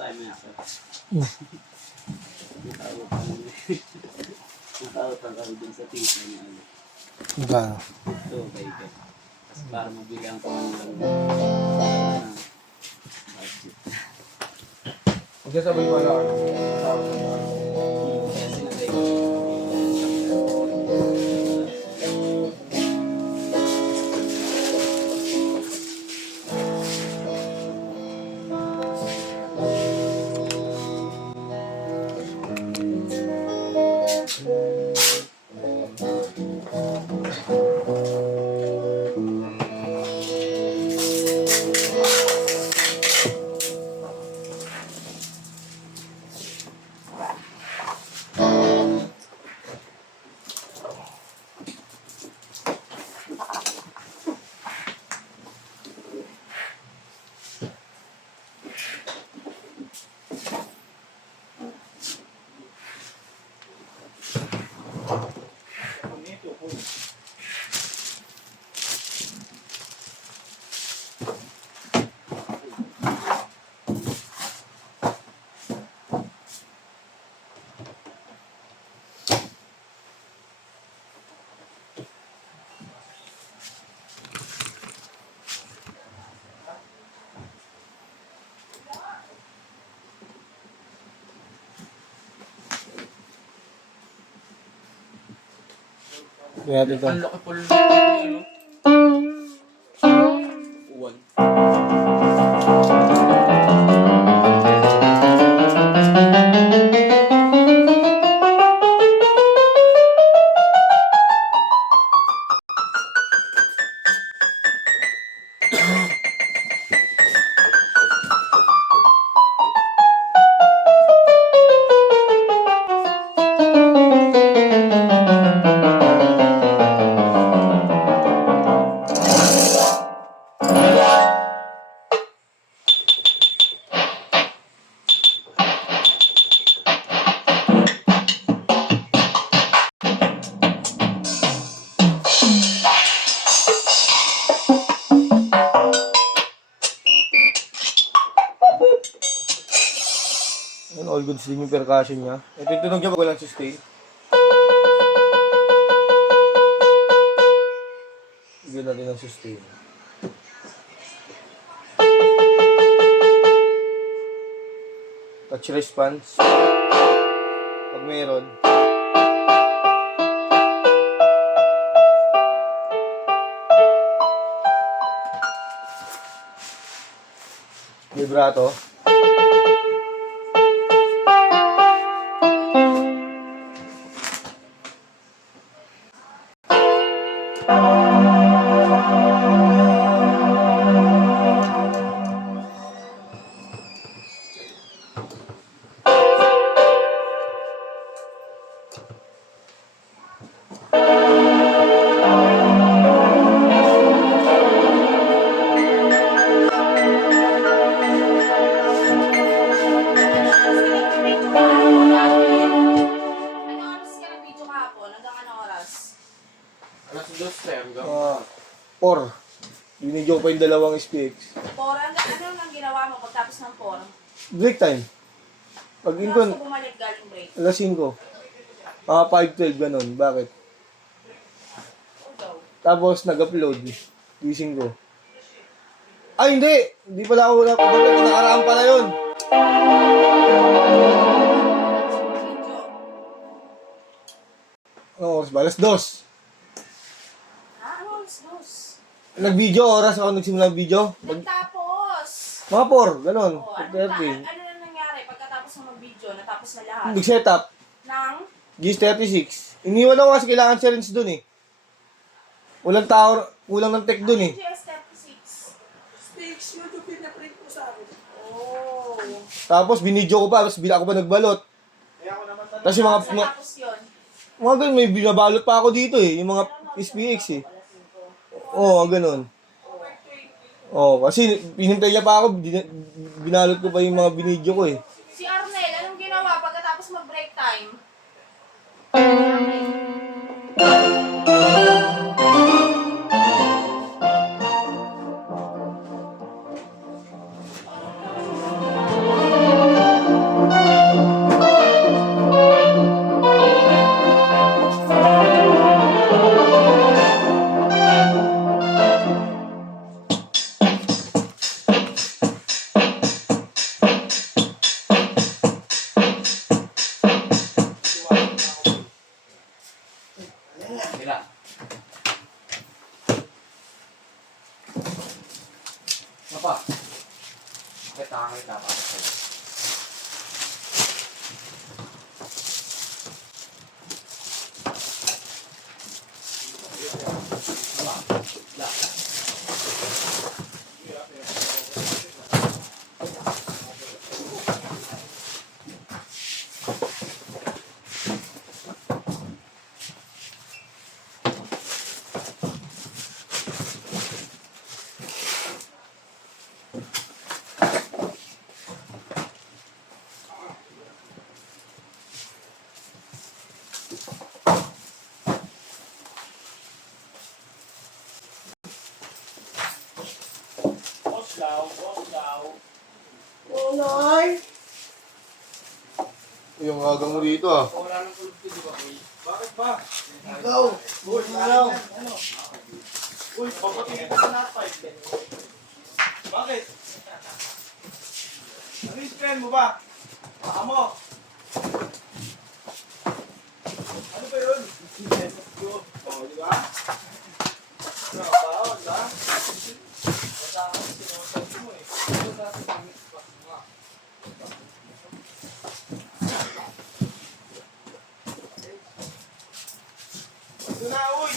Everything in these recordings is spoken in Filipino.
tayo maya. Nakautang kami dun sa tita niya. Ba? Ito, kay Ike. Tapos para mabilang ko ng budget. Magkasabay pala ako. Kaya sinagay ko. Kaya dito. Ang laki pala ng uwan. Yan, all goods din yung percussion niya. Ito yung tunog niya pag walang sustain. Bigyan natin ng sustain. Touch response. Pag meron. Vibrato. Alas 2 hanggang 4. Binigyan ko pa yung dalawang SPX. 4, ano nang ginawa mo pagtapos ng 4? Break time. Pag Ano incon, gusto bumalik galing break? alas 5. Mga 5:12 ganun. Bakit? O daw. Tapos nag-upload. Gising ko. Ay, hindi! Hindi pala ako wala. Bakit? Nakaraan pala yun. Video. Ano oras ba? Alas 2. Ano oras dos? Nag-video, oras ako nagsimula ng video. Nagtapos! Mga 4, ganun. O, 4:30. ano na nangyari pagkatapos ng mag-video? Natapos na lahat? Nag-setup. Nang? GIS 36. Iniwan ako kasi kailangan syringe dun eh. Walang tao, kulang ng tech dun eh. GS36. Stakes yun yung pinaprint ko sa akin. Oh. Tapos binidyo ko pa, tapos bila ako pa nagbalot. Tapos yung Natapos yun. mga ganun, may binabalot pa ako dito eh. Yung mga SPX eh. Oo, ganun. Oo, kasi pinintay niya pa ako, binalot ko pa yung mga binidyo ko eh. Si Arnel, anong ginawa pagkatapos mag-break time? para sa'yo. Oh, Noy! Yung aga mo dito ah. Wala nang kulog di ba, Kuy? Bakit ba? Ikaw! Uy, ikaw! Uy, papatingin ko na 5. Bakit? Ano yung spend mo ba? Baka mo. Ano ba yun? Oh, di ba? Ano ba? Wala? Wala ka sinusunod mo eh. Ano ba sa pamit ba? Ito na, uy!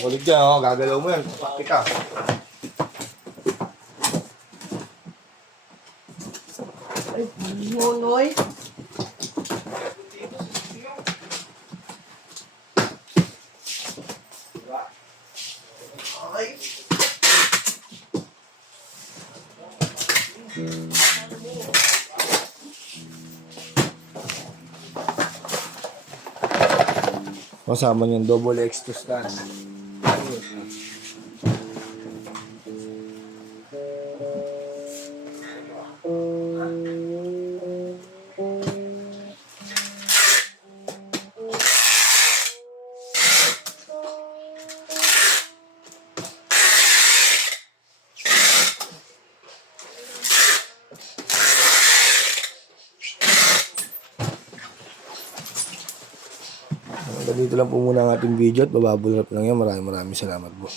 Balik dyan oh, gagalaw mo yan. Kapit ka. Ay, Noy! Ay! Kasama niyan, double X2 stand. Dito lang po muna ang ating video at bababulap lang yan. Maraming salamat po.